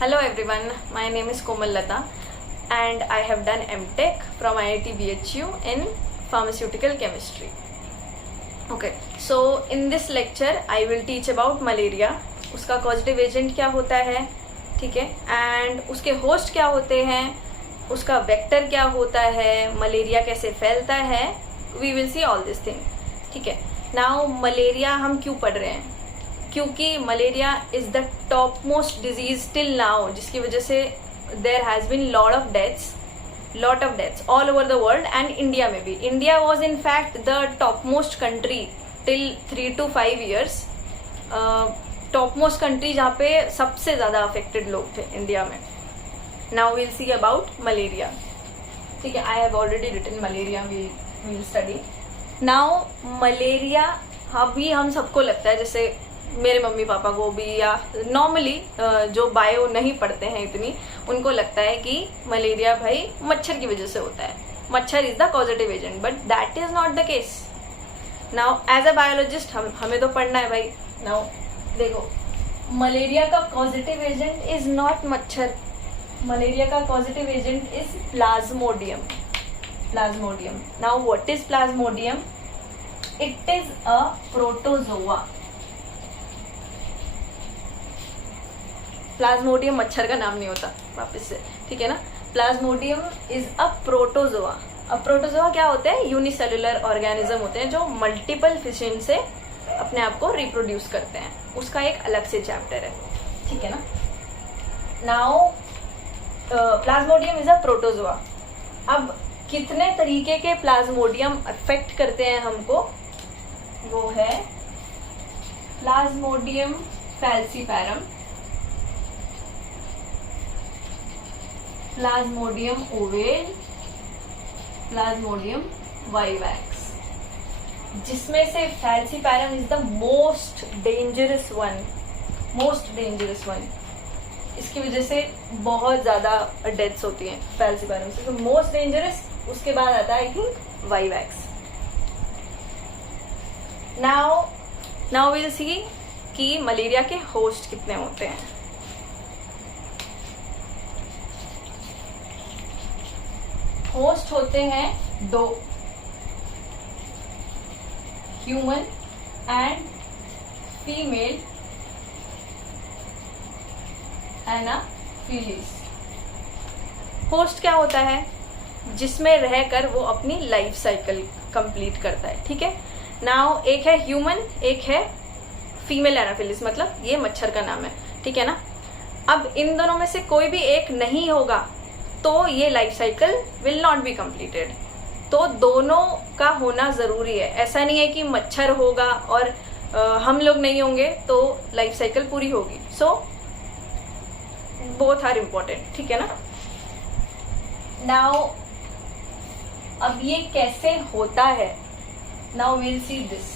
Hello everyone, my name is Komal Lata and I have done MTech from IIT BHU in pharmaceutical chemistry. Okay, so in this lecture I will teach about malaria, उसका causative agent क्या होता है, ठीक है, and उसके host क्या होते हैं, उसका vector क्या होता है, मलेरिया कैसे फैलता है, we will see all this thing, ठीक है. Now मलेरिया हम क्यों पढ़ रहे हैं? क्योंकि malaria is the top most disease till now, जिसकी वजह से there has been lot of deaths all over the world and India में भी. India was in fact the top most country till 3 to 5 years. Top most country जहाँ पे सबसे ज्यादा affected लोग थे इंडिया में. Now will see about malaria, ठीक है. I have already written malaria, will study now. Malaria अभी हम सबको लगता है, जैसे मेरे मम्मी पापा को भी या नॉर्मली जो बायो नहीं पढ़ते हैं इतनी, उनको लगता है कि मलेरिया भाई मच्छर की वजह से होता है, मच्छर is the causative agent, but that is not the case. Now as a biologist हमें तो पढ़ना है भाई. नाउ देखो, मलेरिया का कॉजेटिव एजेंट इज नॉट मच्छर, मलेरिया का causative agent is plasmodium. Now what is plasmodium? It is a protozoa. Plasmodium मच्छर का नाम नहीं होता, वापस से, ठीक है ना. Plasmodium is a protozoa. अब प्रोटोजोआ क्या होते हैं? यूनिसेलुलर ऑर्गेनिज्म होते हैं जो मल्टीपल फिशन से अपने आप को रिप्रोड्यूस करते हैं. उसका एक अलग से चैप्टर है, ठीक है ना. Now Plasmodium is a protozoa. अब कितने तरीके के प्लाज्मोडियम अफेक्ट करते हैं हमको? वो है Plasmodium falciparum, Plasmodium oval, Plasmodium vivax, जिसमें से falciparum is the most dangerous one. इसकी वजह से बहुत ज्यादा डेथ्स होती हैं फैल्सीपैरम से, तो मोस्ट डेंजरस. उसके बाद आता है I think vivax. Now will सी कि मलेरिया के होस्ट कितने होते हैं. होस्ट होते हैं 2, human and female Anopheles. Host क्या होता है? जिसमें रहकर वो अपनी लाइफ साइकिल कंप्लीट करता है, ठीक है. नाउ एक है ह्यूमन, एक है फीमेल एनाफिलीज, मतलब ये मच्छर का नाम है, ठीक है ना. अब इन दोनों में से कोई भी एक नहीं होगा तो ये life cycle will not be completed. तो दोनों का होना जरूरी है. ऐसा नहीं है कि मच्छर होगा और हम लोग नहीं होंगे तो लाइफ साइकिल पूरी होगी. सो बोथ आर इम्पोर्टेंट, ठीक है ना. नाउ अब ये कैसे होता है? Now will see this.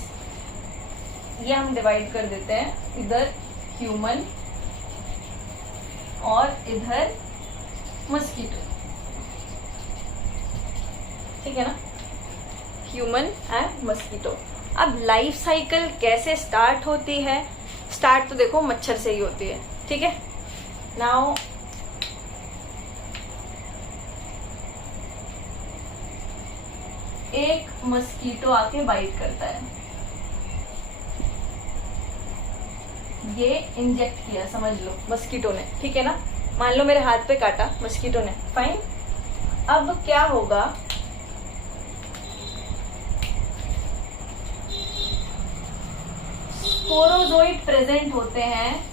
ये हम डिवाइड कर देते हैं, इधर ह्यूमन और इधर मस्कीटो, ठीक है ना. Human and mosquito. अब लाइफ साइकिल कैसे स्टार्ट होती है? स्टार्ट तो देखो मच्छर से ही होती है, ठीक है. नाउ एक मस्कीटो आके बाइट करता है, ये इंजेक्ट किया, समझ लो मस्कीटो ने, ठीक है ना. मान लो मेरे हाथ पे काटा मस्कीटो ने, फाइन. अब क्या होगा? स्पोरोजोइड प्रेजेंट होते हैं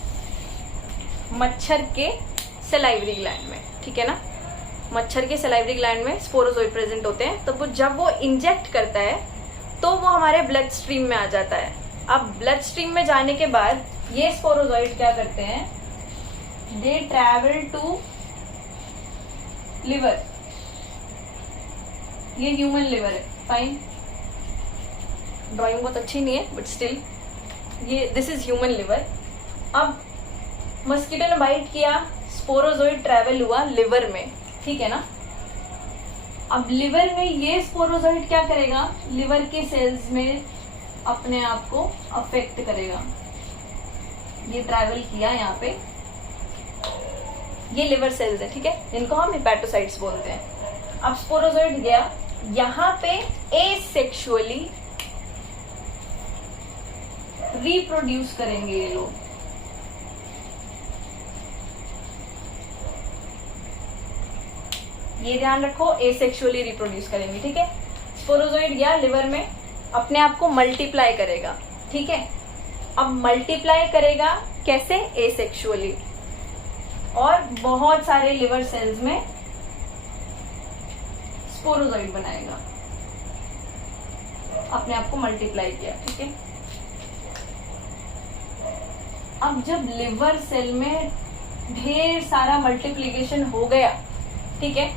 मच्छर के सलाइवरी ग्लैंड में, ठीक है ना. मच्छर के सलाइवरी ग्लैंड में स्पोरोजोइड प्रेजेंट होते हैं. तो जब वो इंजेक्ट करता है तो वो हमारे ब्लड स्ट्रीम में आ जाता है. अब ब्लड स्ट्रीम में जाने के बाद ये स्पोरोजोइड क्या करते हैं? They travel to liver. ये ह्यूमन लिवर है, फाइन. ड्राइंग बहुत अच्छी नहीं है बट स्टिल ये दिस इज ह्यूमन लिवर. अब मस्कीटो ने बाइट किया, स्पोरोजोइड ट्रैवल हुआ लिवर में, ठीक है ना. अब लिवर में ये स्पोरोजोइड क्या करेगा? लिवर के सेल्स में अपने आप को अफेक्ट करेगा. ये ट्रैवल किया यहाँ पे ये लिवर सेल्स है, ठीक है, जिनको हम हिपैटोसाइट्स बोलते हैं। अब स्पोरोजोइट गया, यहाँ पे एसेक्सुअली रिप्रोड्यूस करेंगे ये लोग। ये ध्यान रखो, एसेक्सुअली रिप्रोड्यूस करेंगे, ठीक है। स्पोरोजोइट गया लिवर में, अपने आप को मल्टीप्लाई करेगा, ठीक है। अब मल्टीप्लाई करेगा कैसे? एसेक्सुअली, और बहुत सारे लिवर सेल्स में स्पोरोजोइट बनाएगा, अपने आप को मल्टीप्लाई किया, ठीक है। अब जब लिवर सेल में ढेर सारा मल्टीप्लीकेशन हो गया, ठीक है,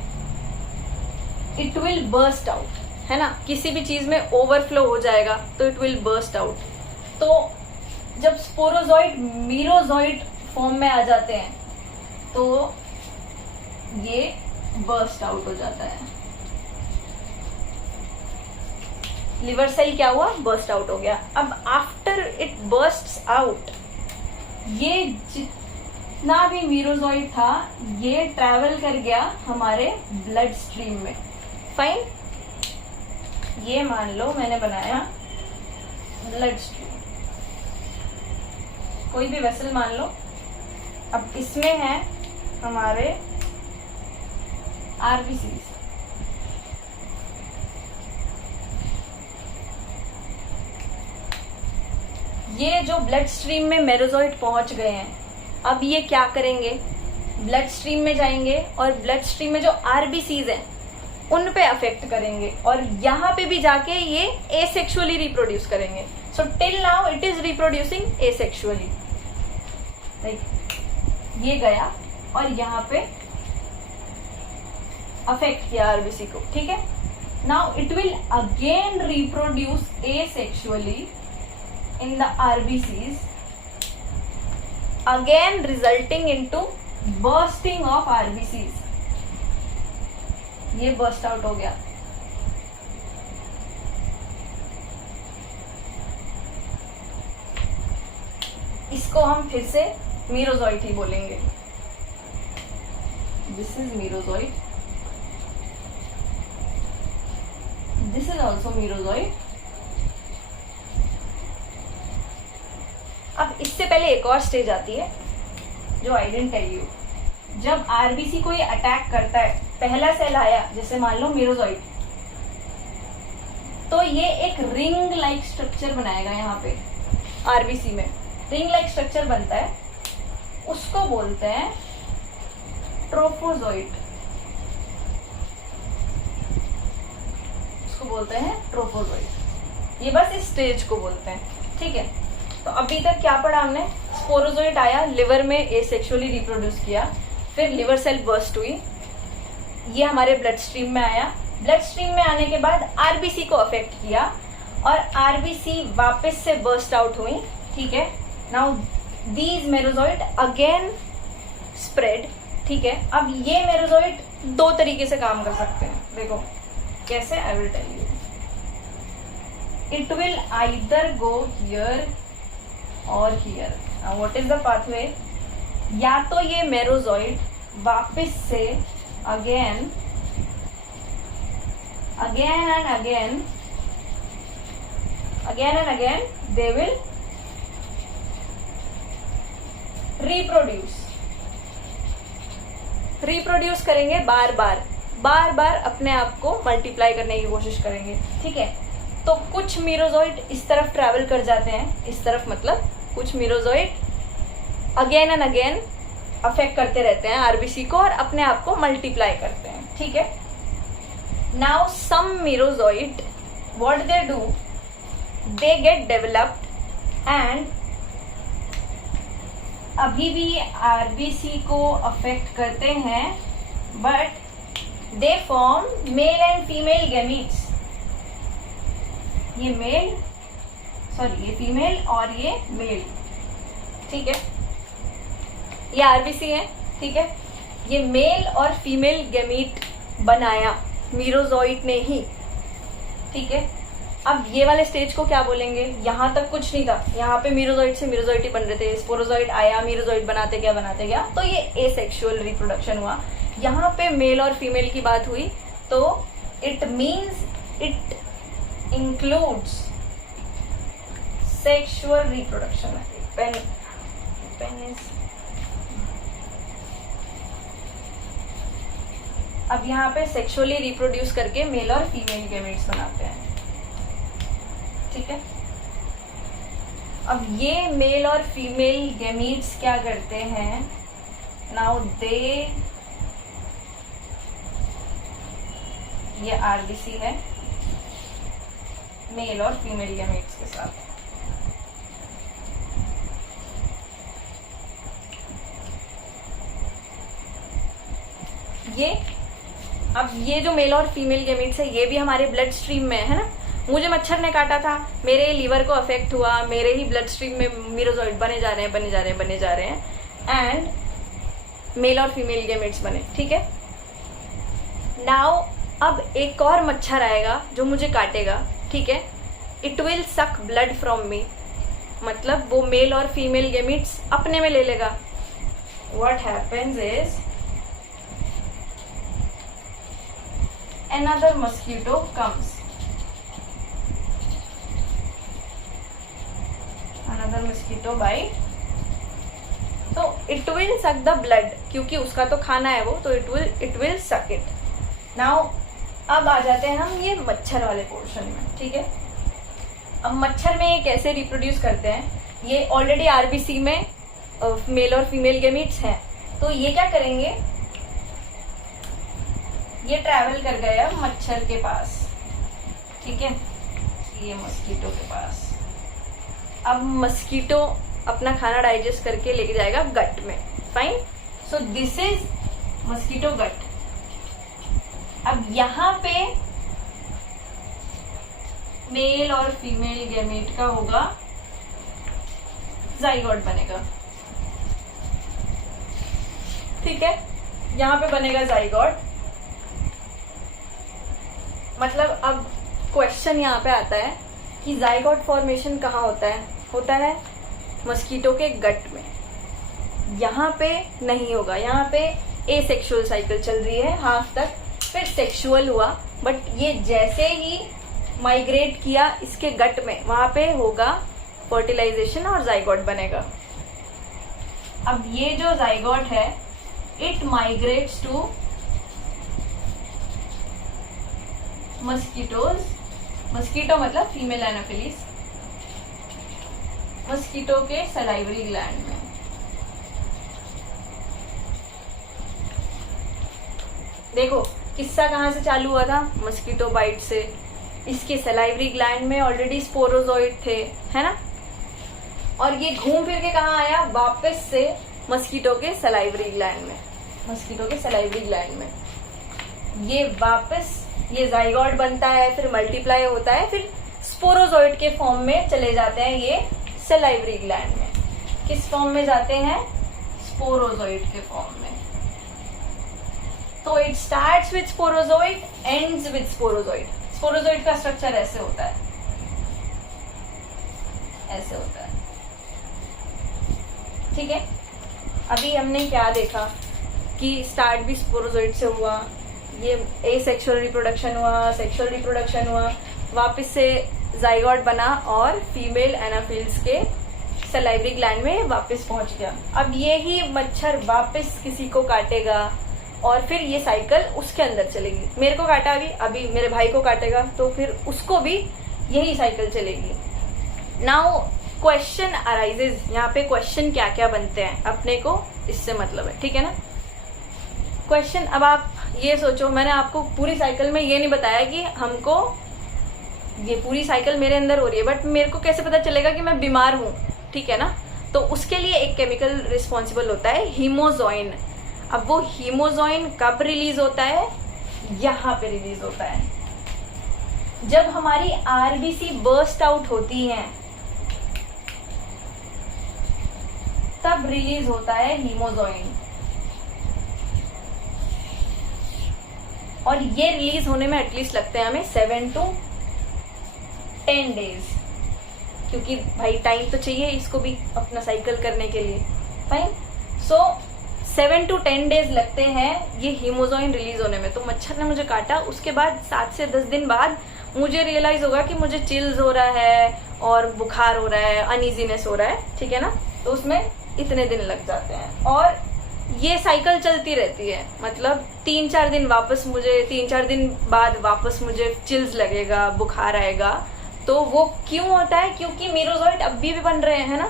इट विल बर्स्ट आउट, है ना। किसी भी चीज में ओवरफ्लो हो जाएगा तो इट विल बर्स्ट आउट। तो जब स्पोरोजोइट मीरोजोइट फॉर्म में आ जाते हैं तो ये बर्स्ट आउट हो जाता है। लिवर सेल क्या हुआ? बर्स्ट आउट हो गया। अब आफ्टर इट बर्स्ट्स आउट, ये जितना भी मीरोजोइट था ये ट्रैवल कर गया हमारे ब्लड स्ट्रीम में। फाइन, ये मान लो मैंने बनाया ब्लड स्ट्रीम, कोई भी वेसल मान लो। अब इसमें है हमारे आरबीसीज, ये जो ब्लड स्ट्रीम में मेरोजोइट पहुंच गए हैं, अब ये क्या करेंगे? ब्लड स्ट्रीम में जाएंगे और ब्लड स्ट्रीम में जो आरबीसीज हैं उन पे अफेक्ट करेंगे, और यहाँ पे भी जाके ये एसेक्सुअली रिप्रोड्यूस करेंगे। So till now it is reproducing asexually. ये गया और यहाँ पे अफेक्ट किया आरबीसी को, ठीक है। Now it will again reproduce asexually in the RBCs, again resulting into bursting of RBCs. ये burst out हो गया। इसको हम फिर से मीरोजोइट ही बोलेंगे। This is merozoite. This is also merozoite. अब इससे पहले एक और स्टेज आती है जो आई डिडंट टेल यू। जब आरबीसी को ये अटैक करता है, पहला सेल आया जैसे मान लो मीरोजोइट, तो ये एक रिंग लाइक स्ट्रक्चर बनाएगा। यहाँ पे आरबीसी में रिंग लाइक स्ट्रक्चर बनता है, उसको बोलते हैं ट्रोफोजोइट। उसको बोलते हैं ट्रोफोजोइट। ये बस इस स्टेज को बोलते हैं, ठीक है। तो अभी तक क्या पढ़ा हमने? स्पोरोजोइट आया, लिवर में एसेक्सुअली रिप्रोड्यूस किया, फिर लिवर सेल बर्स्ट हुई, ये हमारे ब्लड स्ट्रीम में आया। ब्लड स्ट्रीम में आने के बाद आरबीसी को अफेक्ट किया और आरबीसी वापस से बर्स्ट आउट हुई, ठीक है। Now these merozoite again spread, ठीक है। अब ये मेरोजोइट दो तरीके से काम कर सकते हैं, देखो कैसे, I will tell you. It will either go here और here. Now what is the pathway? या तो ये मेरोजोइट वापस से again and again they will reproduce करेंगे, बार बार अपने आप को मल्टीप्लाई करने की कोशिश करेंगे, ठीक है। तो कुछ मीरोजोइट इस तरफ ट्रैवल कर जाते हैं, इस तरफ मतलब कुछ merozoite again and again affect करते रहते हैं आरबीसी को और अपने आप को मल्टीप्लाई करते हैं, ठीक है। Now some merozoite what they do, they get developed and अभी भी आरबीसी को अफेक्ट करते हैं, but they form male and female gametes. ये फीमेल और ये मेल, ठीक है। ये आरबीसी है, ठीक है। ये मेल और फीमेल गैमीट बनाया मीरोजोइट ने ही, ठीक है। अब ये वाले स्टेज को क्या बोलेंगे, यहाँ तक कुछ नहीं था, यहाँ पे मीरोजोइड से मीरोजोइड ही बन रहे थे, स्पोरोजोइड आया, मीरोजोइड बनाते गया, तो ये एसेक्सुअल रिप्रोडक्शन हुआ। यहाँ पे मेल और फीमेल की बात हुई, तो it means it includes sexual reproduction. अब यहाँ पे सेक्सुअली रिप्रोड्यूस करके मेल और फीमेल गैमेट्स बनाते हैं, ठीक है। अब ये मेल और फीमेल गैमेट्स क्या करते हैं, नाउ दे, ये आरबीसी है मेल और फीमेल गैमेट्स के साथ। अब ये जो मेल और फीमेल गैमेट्स है ये भी हमारे ब्लड स्ट्रीम में है ना। मुझे मच्छर ने काटा था, मेरे लीवर को अफेक्ट हुआ, मेरे ही ब्लड स्ट्रीम में मीरोजोइड बने जा रहे हैं एंड मेल और फीमेल गैमेट्स बने, ठीक है। नाउ अब एक और मच्छर आएगा जो मुझे काटेगा, ठीक है। इट विल सक ब्लड फ्रॉम मी, मतलब वो मेल और फीमेल गैमेट्स अपने में ले लेगा। What happens is another mosquito comes, another mosquito bite, तो it will suck the blood, क्योंकि उसका तो खाना है वो, तो it will suck it. Now अब आ जाते हैं हम ये मच्छर वाले पोर्शन में, ठीक है। अब मच्छर में ये कैसे रिप्रोड्यूस करते हैं, ये ऑलरेडी आरबीसी में मेल और फीमेल गैमेट्स हैं, तो ये क्या करेंगे, ये ट्रैवल कर गया मच्छर के पास, ठीक है, ये मस्कीटो के पास। अब मस्कीटो अपना खाना डाइजेस्ट करके लेके जाएगा गट में, fine. So this is mosquito gut. अब यहाँ पे मेल और फीमेल गैमेट का होगा जाइगोट बनेगा, ठीक है, यहाँ पे बनेगा जाइगोट। मतलब अब क्वेश्चन यहाँ पे आता है कि जाइगोट फॉर्मेशन कहाँ होता है मस्कीटो के गट में। यहाँ पे नहीं होगा, यहाँ पे एसेक्सुअल साइकिल चल रही है हाफ तक, फिर सेक्सुअल हुआ, बट ये जैसे ही माइग्रेट किया इसके गट में, वहां पे होगा फर्टिलाइजेशन और जाइगोट बनेगा। अब ये जो जाइगोट है it migrates to mosquitoes, mosquito मतलब फीमेल एनाफिलीज, मस्कीटो के सलाइवरी ग्लैंड में। देखो किस्सा कहाँ से चालू हुआ था, मस्कीटो बाइट से। इसके सलाइवरी ग्लैंड में ऑलरेडी स्पोरोजोइड थे, है ना, और ये घूम फिर के कहाँ आया, वापस से मस्कीटो के सलाइवरी ग्लैंड में, मस्कीटो के सलाइवरी ग्लैंड में। ये वापस ये जाइगोट बनता है, फिर मल्टीप्लाई होता है, फिर स्पोरोजोइड के फॉर्म में चले जाते हैं ये सलाइवरी ग्लैंड में। किस फॉर्म में जाते हैं, स्पोरोजोइड के फॉर्म में। तो it starts with sporozoite, ends with sporozoite. Sporozoite का स्ट्रक्चर ऐसे होता है, ऐसे होता है, ठीक है। अभी हमने क्या देखा कि स्टार्ट भी स्पोरोजोइड से हुआ, ये एसेक्सुअल रिप्रोडक्शन हुआ, सेक्सुअल रिप्रोडक्शन हुआ, वापस से जाइगोट बना और फीमेल एनाफिल्स के सलाइवरी ग्लैंड में वापस पहुंच गया। अब ये ही मच्छर वापस किसी को काटेगा और फिर ये साइकिल उसके अंदर चलेगी। मेरे को काटा अभी मेरे भाई को काटेगा तो फिर उसको भी यही साइकिल चलेगी। नाउ क्वेश्चन अराइजेज, यहाँ पे क्वेश्चन क्या क्या बनते हैं अपने को इससे मतलब है, ठीक है ना। क्वेश्चन, अब आप ये सोचो, मैंने आपको पूरी साइकिल में ये नहीं बताया कि हमको ये पूरी साइकिल मेरे अंदर हो रही है, बट मेरे को कैसे पता चलेगा कि मैं बीमार हूं, ठीक है ना। तो उसके लिए एक केमिकल रिस्पॉन्सिबल होता है, हीमोजोइन। अब वो हीमोजोइन कब रिलीज होता है, यहाँ पे रिलीज होता है जब हमारी आरबीसी बर्स्ट आउट होती हैं, तब रिलीज होता है हीमोजोइन। और ये रिलीज होने में एटलीस्ट लगते हैं हमें 7 to 10 days, क्योंकि भाई टाइम तो चाहिए इसको भी अपना साइकिल करने के लिए। फाइन, सो 7 to 10 days लगते हैं ये हीमोजोइन रिलीज होने में। तो मच्छर ने मुझे काटा, उसके बाद 7 से 10 दिन बाद मुझे रियलाइज होगा कि मुझे चिल्स हो रहा है और बुखार हो रहा है, अनइजीनेस हो रहा है, ठीक है ना। तो उसमें इतने दिन लग जाते हैं और ये साइकिल चलती रहती है। मतलब 3-4 दिन वापस मुझे 3-4 दिन बाद वापस मुझे चिल्स लगेगा, बुखार आएगा। तो वो क्यों होता है? क्योंकि मीरोजोइट अभी भी बन रहे हैं ना,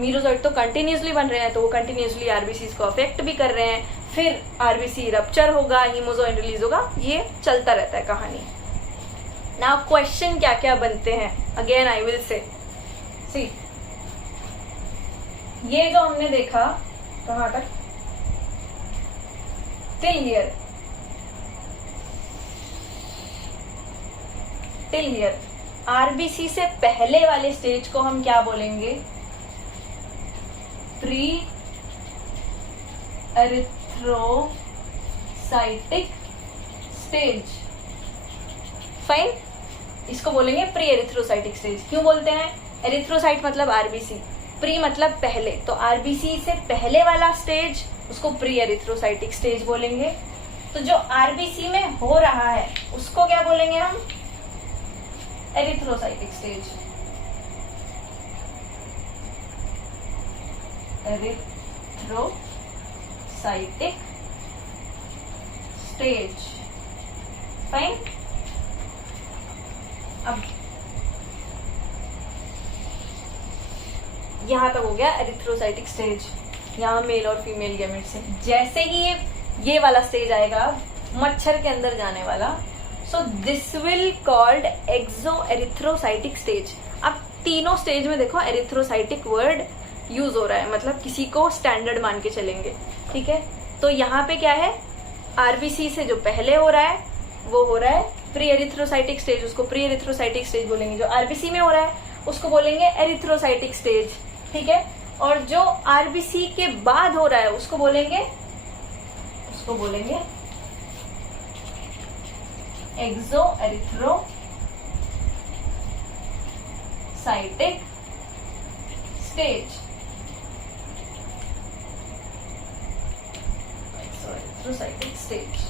मीरोजोइट तो कंटिन्यूसली बन रहे हैं, तो वो कंटिन्यूसली आरबीसी को अफेक्ट भी कर रहे हैं। फिर आरबीसी रप्चर होगा, हीमोजोइन रिलीज होगा, ये चलता रहता है कहानी। नाउ क्वेश्चन क्या क्या बनते हैं, अगेन आई विल से सी, ये जो हमने देखा कहाँ तक, टिल हियर आरबीसी से पहले वाले स्टेज को हम क्या बोलेंगे? Pre erythrocytic stage. फाइन, इसको बोलेंगे प्री एरिथ्रोसाइटिक स्टेज। क्यों बोलते हैं? एरिथ्रोसाइट मतलब आरबीसी, प्री मतलब पहले, तो आरबीसी से पहले वाला स्टेज उसको प्री एरिथ्रोसाइटिक स्टेज बोलेंगे। तो जो आरबीसी में हो रहा है उसको क्या बोलेंगे हम? Erythrocytic stage. Erythrocytic stage. Fine, अब यहां तक हो गया एरिथ्रोसाइटिक स्टेज, यहाँ मेल और फीमेल गैमेट से। जैसे ही ये वाला स्टेज आएगा मच्छर के अंदर जाने वाला, so this will called exoerythrocytic stage. अब तीनों स्टेज में देखो एरिथ्रोसाइटिक वर्ड यूज हो रहा है, मतलब किसी को स्टैंडर्ड मान के चलेंगे, ठीक है। तो यहाँ पे क्या है, आरबीसी से जो पहले हो रहा है वो हो रहा है प्री एरिथ्रोसाइटिक स्टेज, उसको प्री एरिथ्रोसाइटिक स्टेज बोलेंगे। जो आरबीसी में हो रहा है उसको बोलेंगे एरिथ्रोसाइटिक स्टेज, ठीक है। और जो आरबीसी के बाद हो रहा है उसको बोलेंगे एक्सो एरिथ्रोसाइटिक स्टेज। Erythrocytic stage.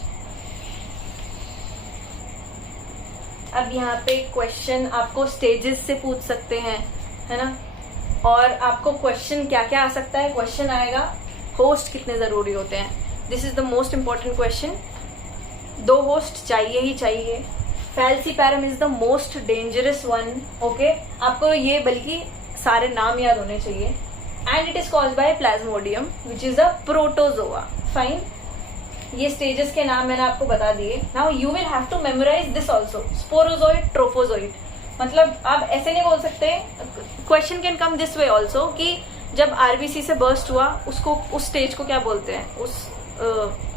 अब यहाँ पे क्वेश्चन आपको स्टेजेस से पूछ सकते हैं, है ना। और आपको क्वेश्चन क्या क्या आ सकता है? क्वेश्चन आएगा होस्ट कितने जरूरी होते हैं, this is the most important question. 2 host चाहिए ही चाहिए। Falciparum is the most dangerous one, okay. आपको ये बल्कि सारे नाम याद होने चाहिए। And it is caused by plasmodium which is a protozoa. Fine, ये स्टेजेस के नाम मैंने आपको बता दिए। Now you will have to memorise this also, sporozoite, trophozoite. मतलब आप ऐसे नहीं बोल सकते, question can come this way also कि जब आरबीसी से बर्स्ट हुआ उसको, उस स्टेज को क्या बोलते हैं? उस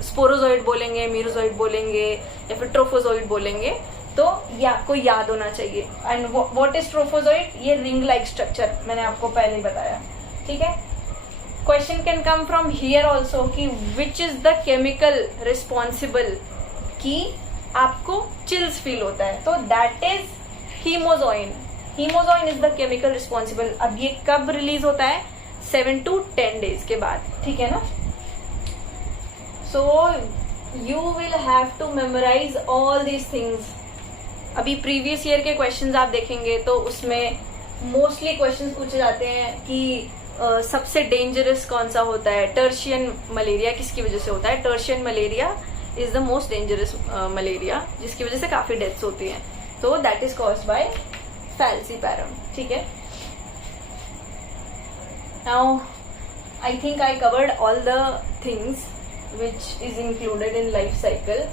स्पोरोजोइड बोलेंगे, मीरोजोइड बोलेंगे या फिर ट्रोफोजोइड बोलेंगे। तो ये आपको याद होना चाहिए। And what is trophozoite? ये रिंग लाइक स्ट्रक्चर मैंने आपको पहले ही बताया, ठीक है। Question can come from here also कि which is the chemical responsible कि आपको चिल्स फील होता है, तो that is haemozoin. Haemozoin is the chemical responsible. अब ये कब रिलीज होता है? 7 to 10 days के बाद, ठीक है ना। So you will have to memorize all these things. अभी प्रीवियस ईयर के क्वेश्चंस आप देखेंगे तो उसमें मोस्टली क्वेश्चंस पूछे जाते हैं कि सबसे डेंजरस कौन सा होता है? टर्शियन मलेरिया किसकी वजह से होता है? Tertian malaria is the most dangerous malaria, जिसकी वजह से काफी डेथ्स होती हैं। तो that is caused bye falciparum, ठीक है। Now I think I covered all the things which is included in life cycle.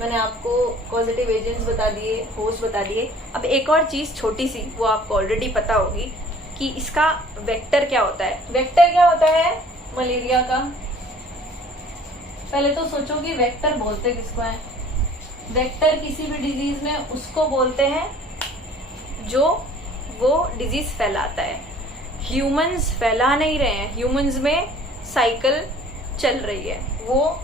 मैंने आपको पॉजिटिव एजेंट्स बता दिए, होस्ट बता दिए। अब एक और चीज छोटी सी, वो आपको ऑलरेडी पता होगी कि इसका वेक्टर क्या होता है। वेक्टर क्या होता है मलेरिया का? पहले तो सोचो कि वेक्टर बोलते किसको है। वेक्टर किसी भी डिजीज में उसको बोलते हैं जो वो डिजीज फैलाता है। ह्यूमंस फैला नहीं रहे हैं, ह्यूमंस में साइकिल चल रही है, वो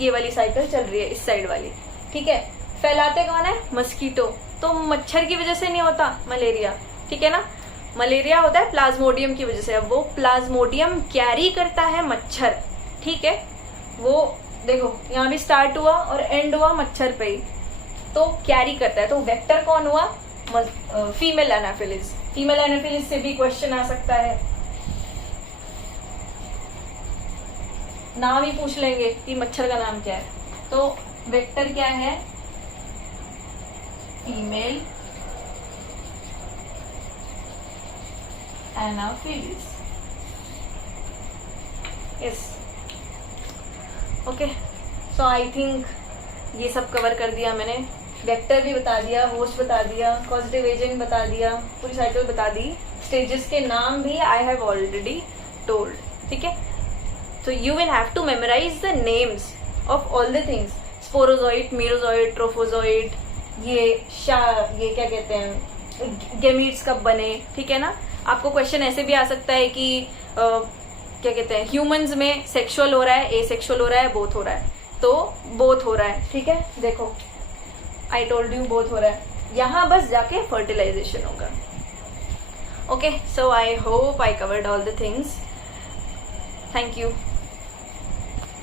ये वाली साइकिल चल रही है, इस साइड वाली, ठीक है। फैलाते कौन है? मस्कीटो। तो मच्छर की वजह से नहीं होता मलेरिया, ठीक है ना। मलेरिया होता है प्लाज्मोडियम की वजह से। अब वो प्लाज्मोडियम कैरी करता है मच्छर, ठीक है। वो देखो यहाँ भी स्टार्ट हुआ और एंड हुआ मच्छर पे ही, तो कैरी करता है। तो वेक्टर कौन हुआ? Female Anopheles. फीमेल एनाफिलिस से भी क्वेश्चन आ सकता है, नाम ही पूछ लेंगे कि मच्छर का नाम क्या है। तो वेक्टर क्या है? Female Anopheles. Yes, okay. So I think ये सब कवर कर दिया मैंने। वेक्टर भी बता दिया, होस्ट बता दिया, पॉजिटिव एजेंट बता दिया, पूरी साइकिल बता दी। स्टेजेस के नाम भी आई हैव ऑलरेडी टोल्ड, ठीक है। So you will have to memorize the names of all the things, sporozoite, merozoite, trophozoite, ये क्या कहते हैं, गेमीट्स कब बने, ठीक है ना। आपको क्वेश्चन ऐसे भी आ सकता है कि क्या कहते हैं, ह्यूमंस में सेक्सुअल हो रहा है, एसेक्सुअल हो रहा है, बोथ हो रहा है, तो बोथ हो रहा है, ठीक है। देखो आई टोल्ड यू बोथ हो रहा है, यहाँ बस जाके फर्टिलाइजेशन होगा। Okay, so I hope I covered all the things. Thank you.